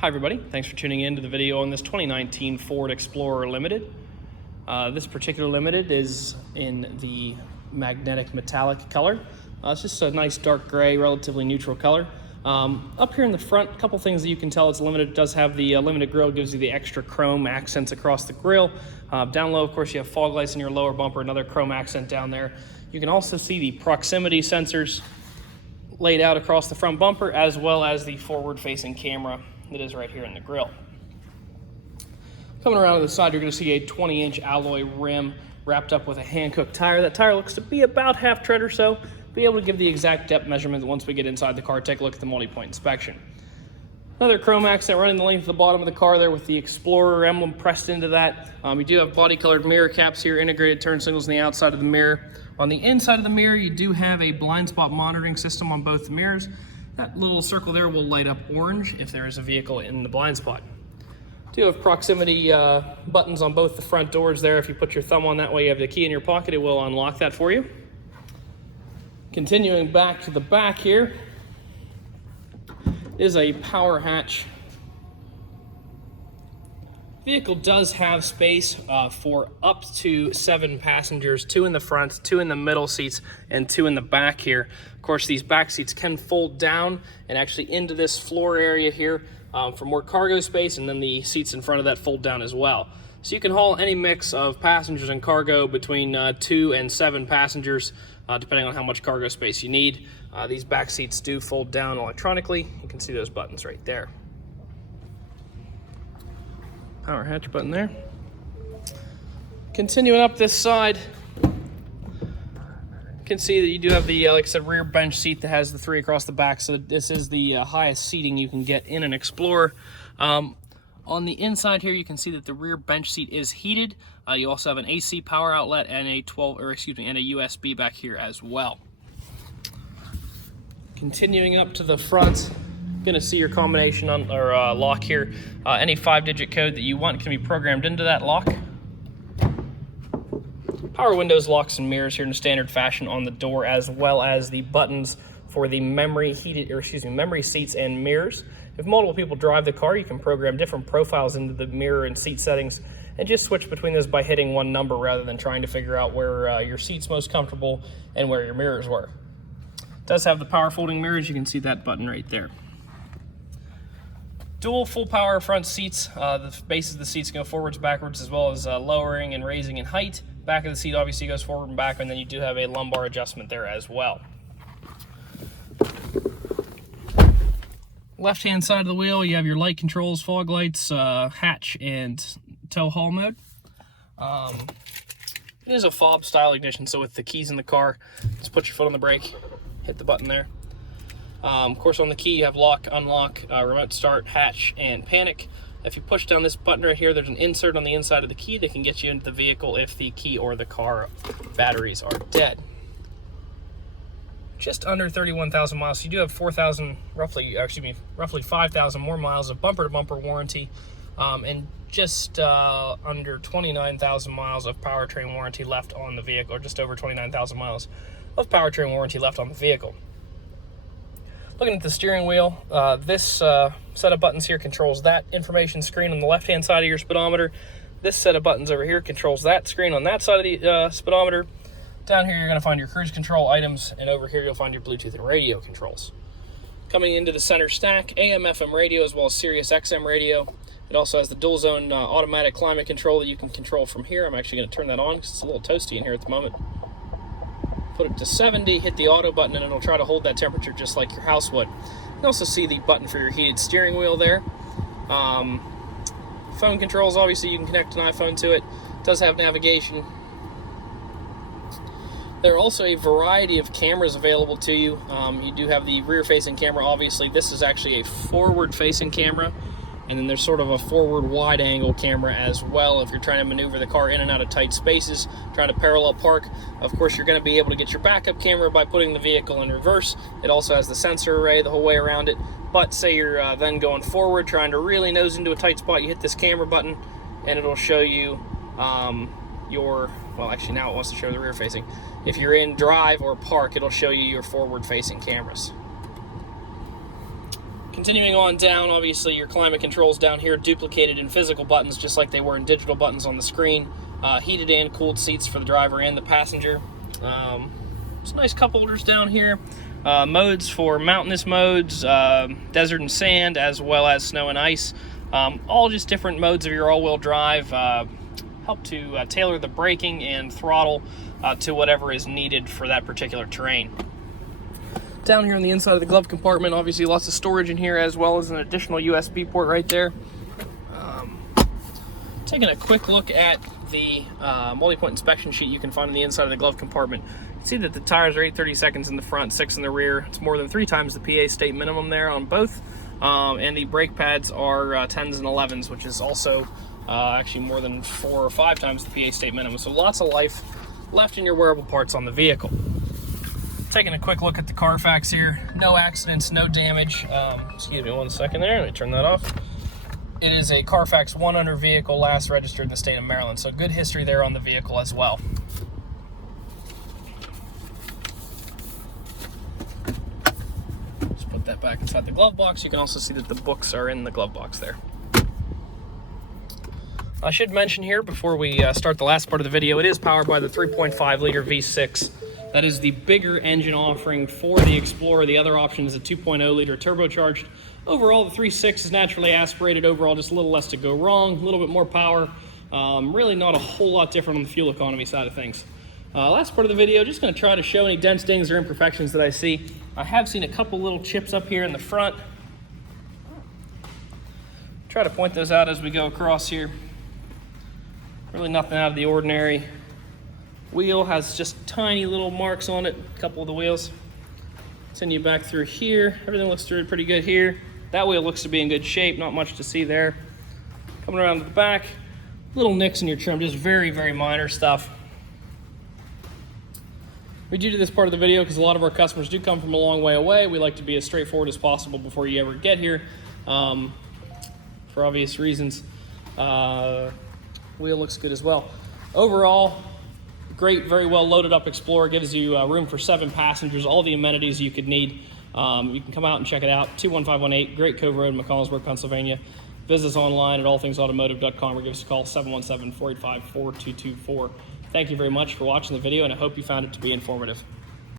Hi everybody, thanks for tuning in to the video on this 2019 Ford Explorer Limited. This particular Limited is in the magnetic metallic color. It's just a nice dark gray, relatively neutral color. Up here in the front, a couple things that you can tell it's Limited. It does have the Limited grille, gives you the extra chrome accents across the grille. Down low, of course, you have fog lights in your lower bumper, another chrome accent down there. You can also see the proximity sensors laid out across the front bumper, as well as the forward-facing camera that is right here in the grille. Coming around to the side, you're going to see a 20-inch alloy rim wrapped up with a hand-cooked tire. That tire looks to be about half tread or so. Be able to give the exact depth measurement once we get inside the car, take a look at the multi-point inspection. Another chrome accent running the length of the bottom of the car there with the Explorer emblem pressed into that. You do have body-colored mirror caps here, integrated turn signals on the outside of the mirror. On the inside of the mirror, you do have a blind spot monitoring system on both the mirrors. That little circle there will light up orange if there is a vehicle in the blind spot. Do have proximity buttons on both the front doors there. If you put your thumb on that way, you have the key in your pocket, it will unlock that for you. Continuing back to the back here is a power hatch. Vehicle does have space for up to 7 passengers, 2 in the front, 2 in the middle seats, and 2 in the back here. Of course, these back seats can fold down and actually into this floor area here for more cargo space, and then the seats in front of that fold down as well. So you can haul any mix of passengers and cargo between 2 and 7 passengers, depending on how much cargo space you need. These back seats do fold down electronically. You can see those buttons right there. Power hatch button there. Continuing up this side, you can see that you do have the, like I said, rear bench seat that has the 3 across the back. So this is the highest seating you can get in an Explorer. On the inside here, you can see that the rear bench seat is heated. You also have an AC power outlet and a and a USB back here as well. Continuing up to the front, going to see your combination on, or lock here. Any 5-digit code that you want can be programmed into that lock. Power windows, locks, and mirrors here in standard fashion on the door, as well as the buttons for the memory seats and mirrors. If multiple people drive the car, you can program different profiles into the mirror and seat settings and just switch between those by hitting one number rather than trying to figure out where your seat's most comfortable and where your mirrors were. It does have the power folding mirrors. You can see that button right there. Dual full power front seats. The bases of the seats go forwards, backwards, as well as lowering and raising in height. Back of the seat obviously goes forward and back, and then you do have a lumbar adjustment there as well. Left-hand side of the wheel, you have your light controls, fog lights, hatch, and tow haul mode. It is a fob style ignition, so with the keys in the car, just put your foot on the brake, hit the button there. Of course, on the key, you have lock, unlock, remote start, hatch, and panic. If you push down this button right here, there's an insert on the inside of the key that can get you into the vehicle if the key or the car batteries are dead. Just under 31,000 miles. So you do have roughly 5,000 more miles of bumper-to-bumper warranty, and just under 29,000 miles of powertrain warranty left on the vehicle, or just over 29,000 miles of powertrain warranty left on the vehicle. Looking at the steering wheel, this set of buttons here controls that information screen on the left-hand side of your speedometer. This set of buttons over here controls that screen on that side of the speedometer. Down here, you're going to find your cruise control items, and over here, you'll find your Bluetooth and radio controls. Coming into the center stack, AM/FM radio as well as Sirius XM radio. It also has the dual zone automatic climate control that you can control from here. I'm actually going to turn that on because it's a little toasty in here at the moment. Put it to 70, hit the auto button, and it'll try to hold that temperature just like your house would. You can also see the button for your heated steering wheel there. Phone controls, obviously you can connect an iPhone to it. It does have navigation. There are also a variety of cameras available to you. You do have the rear-facing camera, obviously. This is actually a forward-facing camera. And then there's sort of a forward wide-angle camera as well if you're trying to maneuver the car in and out of tight spaces, trying to parallel park. Of course, you're going to be able to get your backup camera by putting the vehicle in reverse. It also has the sensor array the whole way around it. But say you're then going forward, trying to really nose into a tight spot, you hit this camera button, and it'll show you well, actually now it wants to show the rear-facing. If you're in drive or park, it'll show you your forward-facing cameras. Continuing on down, obviously your climate controls down here duplicated in physical buttons just like they were in digital buttons on the screen. Heated and cooled seats for the driver and the passenger. Some nice cup holders down here. Modes for mountainous modes, desert and sand, as well as snow and ice. All just different modes of your all-wheel drive. Help to tailor the braking and throttle to whatever is needed for that particular terrain. Down here on the inside of the glove compartment, obviously lots of storage in here, as well as an additional USB port right there. Taking a quick look at the multi-point inspection sheet you can find on the inside of the glove compartment. You can see that the tires are 8/32 in the front, 6 in the rear. It's more than 3 times the PA state minimum there on both. And the brake pads are 10s and 11s, which is also actually more than 4 or 5 times the PA state minimum. So lots of life left in your wearable parts on the vehicle. Taking a quick look at the Carfax here. No accidents, no damage. Excuse me one second there, let me turn that off. It is a Carfax 1 owner vehicle, last registered in the state of Maryland. So good history there on the vehicle as well. Just put that back inside the glove box. You can also see that the books are in the glove box there. I should mention here before we start the last part of the video, it is powered by the 3.5 liter V6. That is the bigger engine offering for the Explorer. The other option is a 2.0 liter turbocharged. Overall, the 3.6 is naturally aspirated. Overall, just a little less to go wrong, a little bit more power. Really not a whole lot different on the fuel economy side of things. Last part of the video, just gonna try to show any dents, dings, or imperfections that I see. I have seen a couple little chips up here in the front. Try to point those out as we go across here. Really nothing out of the ordinary. Wheel has just tiny little marks on it, a couple of the wheels. Send you back through here. Everything looks pretty good here. That wheel looks to be in good shape, not much to see there. Coming around to the back, little nicks in your trim, just very, very minor stuff. We do this part of the video because a lot of our customers do come from a long way away. We like to be as straightforward as possible before you ever get here, for obvious reasons. Wheel looks good as well. Overall, great, very well loaded up Explorer. Gives you room for 7 passengers, all the amenities you could need. You can come out and check it out. 21518 Great Cove Road, McConnellsburg, Pennsylvania. Visit us online at allthingsautomotive.com or give us a call 717-485-4224. Thank you very much for watching the video, and I hope you found it to be informative.